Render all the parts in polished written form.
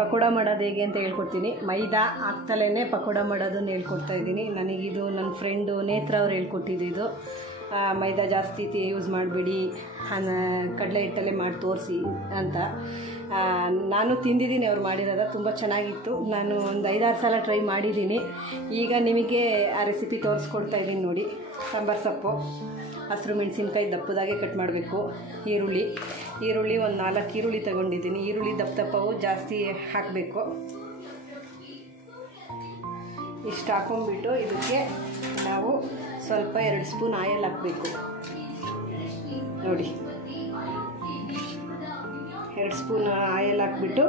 ಪಕೋಡ ಮಾಡೋದು ಹೇಗೆ ಅಂತ ಹೇಳ್ಕೊಡ್ತೀನಿ. ಮೈದಾ ಹಾಕ್ತಲೇ ಪಕೋಡ ಮಾಡೋದನ್ನು ಹೇಳ್ಕೊಡ್ತಾ ಇದ್ದೀನಿ. ನನಗಿದು ನನ್ನ ಫ್ರೆಂಡು ನೇತ್ರ ಅವ್ರು ಹೇಳ್ಕೊಟ್ಟಿದ್ದು. ಮೈದಾ ಜಾಸ್ತಿ ಯೂಸ್ ಮಾಡಬೇಡಿ, ಕಡಲೆ ಹಿಟ್ಟಲ್ಲೇ ಮಾಡಿ ತೋರಿಸಿ ಅಂತ. ನಾನು ತಿಂದಿದ್ದೀನಿ ಅವ್ರು ಮಾಡಿರೋದು, ತುಂಬ ಚೆನ್ನಾಗಿತ್ತು. ನಾನು ಒಂದು 5-6 ಸಲ ಟ್ರೈ ಮಾಡಿದ್ದೀನಿ. ಈಗ ನಿಮಗೆ ಆ ರೆಸಿಪಿ ತೋರಿಸ್ಕೊಡ್ತಾ ಇದ್ದೀನಿ ನೋಡಿ. ಸಾಂಬಾರು ಸೊಪ್ಪು, ಹಸಿರು ಮೆಣಸಿನ್ಕಾಯಿ ದಪ್ಪದಾಗೆ ಕಟ್ ಮಾಡಬೇಕು. ಈರುಳ್ಳಿ ಒಂದು 4 ಈರುಳ್ಳಿ ತಗೊಂಡಿದ್ದೀನಿ. ಈರುಳ್ಳಿ ದಪ್ಪವು ಜಾಸ್ತಿ ಹಾಕಬೇಕು. ಇಷ್ಟು ಹಾಕೊಂಡ್ಬಿಟ್ಟು ಇದಕ್ಕೆ ನಾವು ಸ್ವಲ್ಪ 2 ಸ್ಪೂನ್ ಆಯಿಲ್ ಹಾಕಬೇಕು ನೋಡಿ. 2 ಸ್ಪೂನ್ ಆಯಿಲ್ ಹಾಕ್ಬಿಟ್ಟು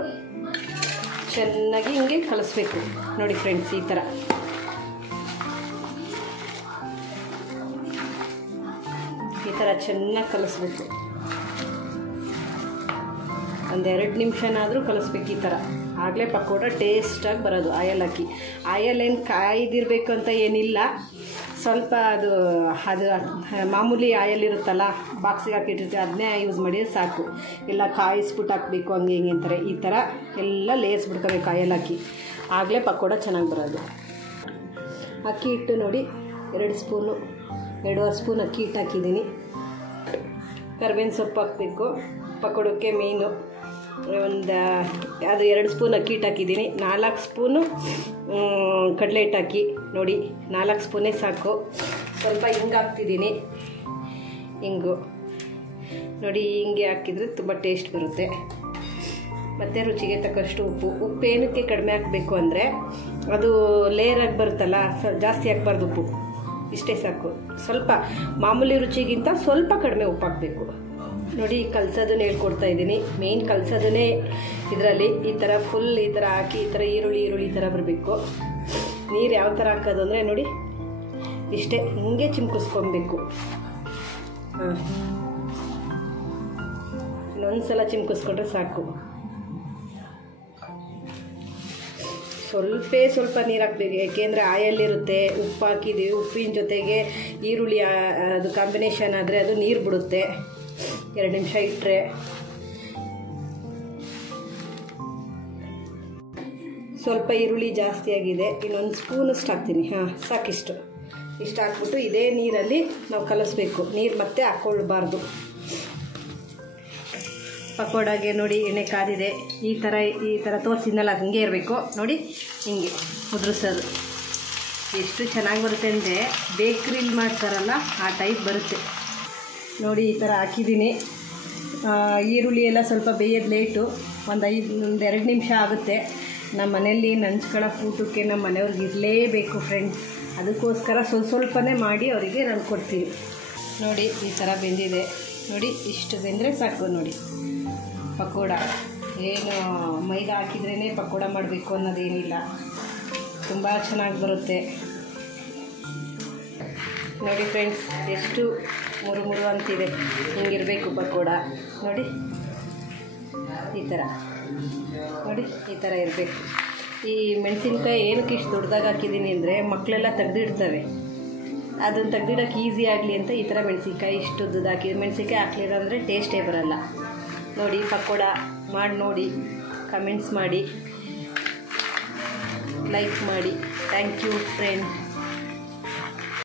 ಚೆನ್ನಾಗಿ ಹಿಂಗೆ ಕಲಿಸ್ಬೇಕು ನೋಡಿ ಫ್ರೆಂಡ್ಸ್. ಈ ಥರ ಚೆನ್ನಾಗಿ ಕಲಿಸ್ಬೇಕು. ಒಂದು 2 ನಿಮಿಷನಾದರೂ ಕಲಿಸ್ಬೇಕು ಈ ಥರ. ಆಗಲೇ ಪಕೋಡ ಟೇಸ್ಟಾಗಿ ಬರೋದು ಆಯಲ್ ಹಾಕಿ. ಆಯಲ್ ಏನು ಕಾಯ್ದಿರಬೇಕು ಅಂತ ಏನಿಲ್ಲ, ಸ್ವಲ್ಪ ಅದು ಮಾಮೂಲಿ ಆಯಲ್ ಇರುತ್ತಲ್ಲ ಬಾಕ್ಸಿಗೆ ಹಾಕಿಟ್ಟಿರ್ತೀವಿ, ಅದನ್ನೇ ಯೂಸ್ ಮಾಡಿದ್ರೆ ಸಾಕು. ಇಲ್ಲ ಕಾಯಿಸ್ಬಿಟ್ಟು ಹಾಕಬೇಕು ಹಂಗೆ ಹಿಂಗೆ ಅಂತಾರೆ. ಈ ಥರ ಎಲ್ಲ ಲೇಸ್ಬಿಡ್ಕೋಬೇಕು ಆಯಲ್ ಹಾಕಿ, ಆಗಲೇ ಪಕೋಡ ಚೆನ್ನಾಗಿ ಬರೋದು. ಅಕ್ಕಿ ಹಿಟ್ಟು ನೋಡಿ 2 ಸ್ಪೂನು 2.5 ಸ್ಪೂನ್ ಅಕ್ಕಿ ಹಿಟ್ಟು ಹಾಕಿದ್ದೀನಿ. ಕರಿಬೇವಿನ ಸೊಪ್ಪು ಹಾಕಬೇಕು ಪಕೋಡಕ್ಕೆ ಮೇಯ್ನು. ಅದು 2 ಸ್ಪೂನ್ ಅಕ್ಕಿ ಹಿಟ್ಟು ಹಾಕಿದ್ದೀನಿ. 4 ಸ್ಪೂನು ಕಡಲೆ ಹಿಟ್ಟು ಹಾಕಿ ನೋಡಿ. 4 ಸ್ಪೂನೇ ಸಾಕು. ಸ್ವಲ್ಪ ಹಿಂಗೆ ಹಾಕ್ತಿದ್ದೀನಿ. ಹಿಂಗು ನೋಡಿ, ಹಿಂಗೆ ಹಾಕಿದರೆ ತುಂಬ ಟೇಸ್ಟ್ ಬರುತ್ತೆ. ಮತ್ತು ರುಚಿಗೆ ತಕ್ಕಷ್ಟು ಉಪ್ಪು ಏನಕ್ಕೆ ಕಡಿಮೆ ಹಾಕಬೇಕು ಅಂದರೆ ಅದು ಲೇಯರಾಗಿ ಬರುತ್ತಲ್ಲ, ಜಾಸ್ತಿ ಹಾಕಬಾರ್ದು ಉಪ್ಪು. ಇಷ್ಟೇ ಸಾಕು. ಸ್ವಲ್ಪ ಮಾಮೂಲಿ ರುಚಿಗಿಂತ ಸ್ವಲ್ಪ ಕಡಿಮೆ ಉಪ್ಪು ಹಾಕಬೇಕು ನೋಡಿ. ಕಲಸೋದನ್ನು ಹೇಳ್ಕೊಡ್ತಾ ಇದ್ದೀನಿ. ಮೇಯ್ನ್ ಕಲಸೋದನ್ನೇ ಇದರಲ್ಲಿ. ಈ ಥರ ಫುಲ್ ಈ ಥರ ಹಾಕಿ ಈ ಥರ ಈರುಳ್ಳಿ ಥರ ಬರಬೇಕು. ನೀರು ಯಾವ ಥರ ಹಾಕೋದು ಅಂದರೆ ನೋಡಿ, ಇಷ್ಟೇ ಹಿಂಗೆ ಚಿಮ್ಕಿಸ್ಕೊಬೇಕು. ಇನ್ನೊಂದು ಸಲ ಚಿಮ್ಕಿಸ್ಕೊಂಡ್ರೆ ಸಾಕು. ಸ್ವಲ್ಪ ನೀರು ಹಾಕಬೇಕು, ಏಕೆಂದರೆ ಆಯಲ್ ಇರುತ್ತೆ, ಉಪ್ಪು ಹಾಕಿದ್ದೀವಿ. ಉಪ್ಪಿನ ಜೊತೆಗೆ ಈರುಳ್ಳಿ ಅದು ಕಾಂಬಿನೇಷನ್ ಆದರೆ ಅದು ನೀರು ಬಿಡುತ್ತೆ. 2 ನಿಮಿಷ ಇಟ್ಟರೆ ಸ್ವಲ್ಪ ಈರುಳ್ಳಿ ಜಾಸ್ತಿ ಆಗಿದೆ. ಇನ್ನೊಂದು ಸ್ಪೂನಷ್ಟು ಹಾಕ್ತೀನಿ. ಸಾಕಿಷ್ಟು. ಇಷ್ಟು ಹಾಕ್ಬಿಟ್ಟು ಇದೇ ನೀರಲ್ಲಿ ನಾವು ಕಲಿಸ್ಬೇಕು. ನೀರು ಮತ್ತೆ ಹಾಕ್ಕೊಳ್ಬಾರ್ದು. ಪಕೋಡಾಗೆ ನೋಡಿ ಎಣ್ಣೆ ಕಾದಿದೆ. ಈ ಥರ ತೋರಿಸಿದ್ನಲ್ಲ ಹಂಗೆ ಇರಬೇಕು ನೋಡಿ. ಹಿಂಗೆ ಉದುರಿಸೋದು ಎಷ್ಟು ಚೆನ್ನಾಗಿ ಬರುತ್ತೆ ಅಂದರೆ ಬೇಕ್ರಿಲಿ ಮಾಡ್ತಾರಲ್ಲ ಆ ಟೈಪ್ ಬರುತ್ತೆ ನೋಡಿ. ಈ ಥರ ಹಾಕಿದ್ದೀನಿ. ಈರುಳ್ಳಿ ಎಲ್ಲ ಸ್ವಲ್ಪ ಬೇಯೋದು ಲೇಟು. ಒಂದು 2 ನಿಮಿಷ ಆಗುತ್ತೆ. ನಮ್ಮ ಮನೆಯಲ್ಲಿ ನಂಚ್ಕೊಳ್ಳೋ ಊಟಕ್ಕೆ ನಮ್ಮ ಮನೆಯವ್ರಿಗೆ ಇರಲೇಬೇಕು ಫ್ರೆಂಡ್ಸ್. ಅದಕ್ಕೋಸ್ಕರ ಸ್ವಲ್ಪನೇ ಮಾಡಿ ಅವರಿಗೆ ನಾನು ಕೊಡ್ತೀನಿ ನೋಡಿ. ಈ ಥರ ಬೆಂದಿದೆ ನೋಡಿ. ಇಷ್ಟು ಬೆಂದರೆ ಸಾಕು ನೋಡಿ. ಪಕೋಡ ಏನು ಮೈದಾ ಹಾಕಿದ್ರೇ ಪಕೋಡ ಮಾಡಬೇಕು ಅನ್ನೋದೇನಿಲ್ಲ, ತುಂಬ ಚೆನ್ನಾಗಿ ಬರುತ್ತೆ ನೋಡಿ ಫ್ರೆಂಡ್ಸ್. ಎಷ್ಟು ಮುರು ಅಂತಿದೆ. ಹಿಂಗಿರಬೇಕು ಪಕೋಡ ನೋಡಿ. ಈ ಥರ ನೋಡಿ, ಈ ಥರ ಇರಬೇಕು. ಈ ಮೆಣಸಿನ್ಕಾಯಿ ಏನಕ್ಕೆ ಇಷ್ಟು ದೊಡ್ಡದಾಗಿ ಹಾಕಿದ್ದೀನಿ ಅಂದರೆ ಮಕ್ಕಳೆಲ್ಲ ತೆಗೆದಿಡ್ತವೆ. ಅದನ್ನು ತೆಗೆದಿಡೋಕ್ಕೆ ಈಸಿ ಆಗಲಿ ಅಂತ ಈ ಥರ ಮೆಣಸಿನ್ಕಾಯಿ ಇಷ್ಟು ಉದ್ದದ್ದು ಹಾಕಿದ್ದೀನಿ. ಮೆಣಸಿನ್ಕಾಯಿ ಹಾಕಲಿಲ್ಲ ಅಂದರೆ ಟೇಸ್ಟೇ ಬರೋಲ್ಲ ನೋಡಿ. ಪಕೋಡ ಮಾಡಿ ನೋಡಿ, ಕಮೆಂಟ್ಸ್ ಮಾಡಿ, ಲೈಕ್ ಮಾಡಿ. Thank you friend.